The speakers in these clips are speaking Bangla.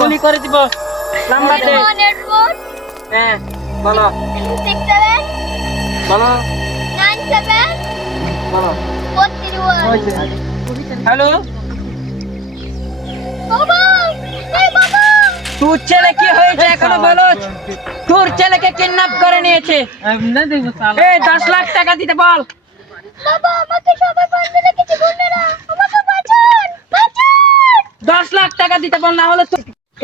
গুলি করে দিব নাম্বার দে। হ্যাঁ বলো বলো বলো। হ্যালো তোর ছেলে কি হয়েছে এখনো বলো? তোর ছেলেকে কিডন্যাপ করে নিয়েছে। 10 লাখ টাকা দিতে বল। 10 লাখ টাকা দিতে বল, না হলে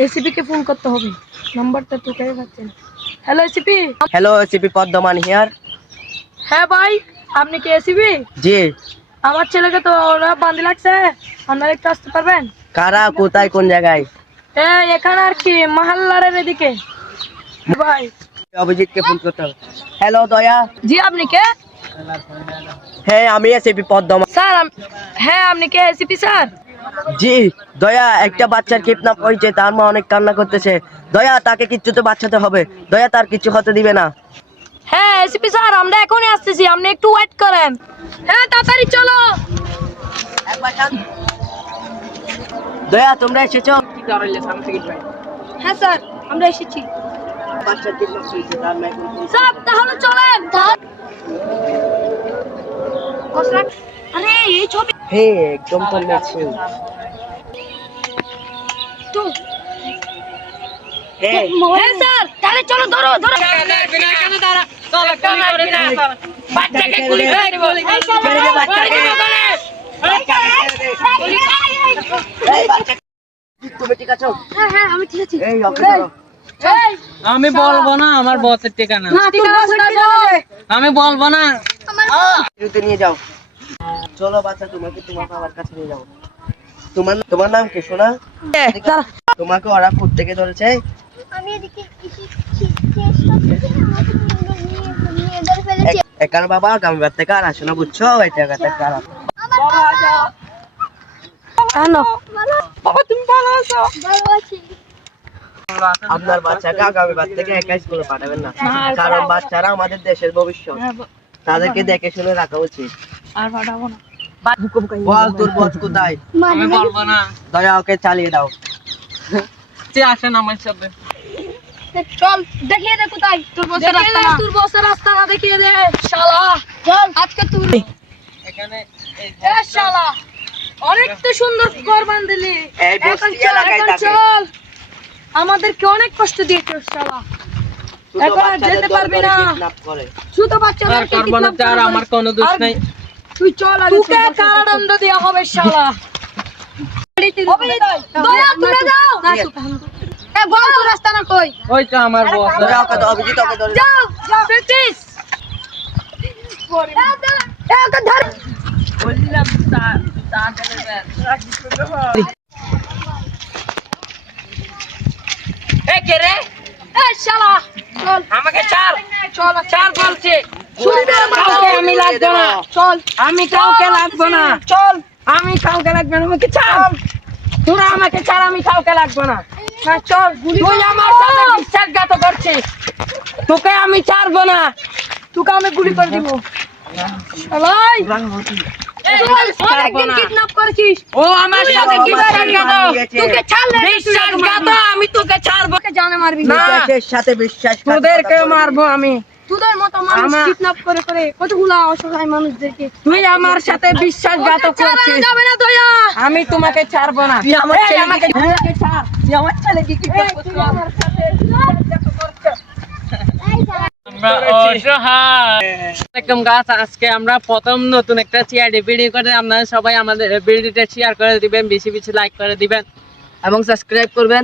এসিপি কে ফোন করতে হবে। নাম্বারটা তো কাই পাচ্ছেন? Hello ACP. Hello ACP পদ্মমান here. হ্যাঁ ভাই, আপনি কি এসিপি? জি। আমার ছেলেকে তো ওরা বাঁধে লাগছে, আপনারা একটু আসতে পারবেন? কারা, কোথায়, কোন জায়গায়? এখানে আর কি মহল্লার এদিকে। ভাই অভিজিৎকে ফোন করতে হবে। হ্যালো দয়া। জি আপনি কে? হ্যাঁ আমি এসিপি পদ্মমান স্যার। হ্যাঁ আপনি কে এসিপি স্যার? জি। দয়া, একটা বাচ্চার কিডন্যাপ হয়েছে, তার মা অনেক কান্না করতেছে। দয়া তাকে কিচ্ছু তো বাঁচাতে হবে। দয়া তার কিছু হতে দিবে না। হ্যাঁ এসিপি স্যার, আমরা এখনই আসতেছি, আপনি একটু ওয়েট করেন। হ্যাঁ তাড়াতাড়ি চলো। দয়া তোমরা এসেছো? হ্যাঁ স্যার আমরা এসেছি। বাচ্চার কিডন্যাপ হয়েছে, তার মা এখন স্যার তাহলে চলেন। আরে এই ছবি হ্যাঁ একদম তো নেক্সট। তো হ্যাঁ হ্যাঁ স্যার তাহলে চলো, ধরো ধরো। এখানে দাঁড়া, চল গুলি করে দে। বাচ্চাকে গুলি করে দেব। ছেড়ে দে বাচ্চাকে। এই বাচ্চা, তুমি ঠিক আছো? হ্যাঁ হ্যাঁ আমি ঠিক আছি। এই ওকে ধরো। আমি বলবো না আমার বসের ঠিকানা। না ঠিকানা দে। আমি বলবো না। ইউতে নিয়ে যাও। চলো বাচ্চা, তোমাকে তোমার বাবার কাছে নিয়ে যাবো। তোমার নাম কি সোনা? তোমাকে ওরা কোত্থেকে ধরেছে? আমি এদিকে একার বাবা গামবার থেকে আর আসো না, বুঝছো? এই জায়গাটা খারাপ। বাবা তুমি ভালো আছো? ভালো আছি। আপনার বাচ্চাকে আগামীবার থেকে একা স্কুলে পাঠাবেন না, কারণ বাচ্চারা আমাদের দেশের ভবিষ্যৎ। তাদেরকে দেখে শুনে রাখা উচিত। আর পাঠাবো না। বল তোর বস কোথায়? আমি বলবো না। দয়া ওকে চালিয়ে দাও। আসেন আমার সাথে। চল দেখিয়ে দে কোথায় তোর বসের রাস্তা। তোর বসের রাস্তা না দেখিয়ে দে শালা। চল আজকে তুই এখানে এ শালা অনেক তো সুন্দর ঘর বাঁধলি। এই এখন বস্তি চল, এলাকায় এখন থাকে। চল। আমাদেরকে অনেক কষ্ট দিয়েছিস শালা। ছোট এখন আর বাচ্চাদের যেতে দল পারবি করে না। kidnap করে। ছোট আর বাচ্চাদেরকে করবো না, kidnap তার করে। আমার কোনো দোষ আর নাই। তুই চল আগে। তোকে কারাদণ্ড দেওয়া হবে শালা। দয়া তুলে দাও। এ বল তোর রাস্তা না কই? ওই তো আমার বস। দয়া ওকে দাও, অভিজিৎ ওকে ধরে। যাও যাও প্র্যাকটিস। এ ওকে ধর। বললাম এ কে রে? এ শালা চল আমাকে ছাড়। চল ছাড় বলছি। কাউকে আমি লাগবো না। চল আমি কাউকে লাগবো না। চল আমি কাউকে লাগবো না। আমাকে ছাড়। তোরা আমাকে ছাড়, আমি কাউকে লাগবো না। না চল। তুই আমার সাথে বিশ্বাসঘাত করছিস, তোকে আমি ছাড়বো না। তোকে আমি গুলি করে দিব। শালাই একদিন কিডন্যাপ করেছিস। ও আমার সাথে বিশ্বাসঘাত। তোকে ছাড়লে বিশ্বাসঘাত, আমি তোকে ছাড়বো। জানে মারবি না, বিশ্বাসের সাথে বিশ্বাস। তোদেরকে মারবো আমি। তোদের মতো মানুষ কিডন্যাপ করে করে কতগুলা অসহায় মানুষদেরকে। তুই আমার সাথে বিশ্বাসঘাত করছিস। যাবে না দয়া, আমি তোমাকে ছাড়বো না। তুই আমার ছেলেকে ছাড়। তুই আমার ছেলেকে কিডন্যাপ করছিস, আমার সাথে বিশ্বাসঘাত করছিস। আজকে আমরা প্রথম নতুন একটা সিআইডি ভিডিও করে, আপনারা সবাই আমাদের ভিডিওটা শেয়ার করে দিবেন, বেশি বেশি লাইক করে দিবেন এবং সাবস্ক্রাইব করবেন।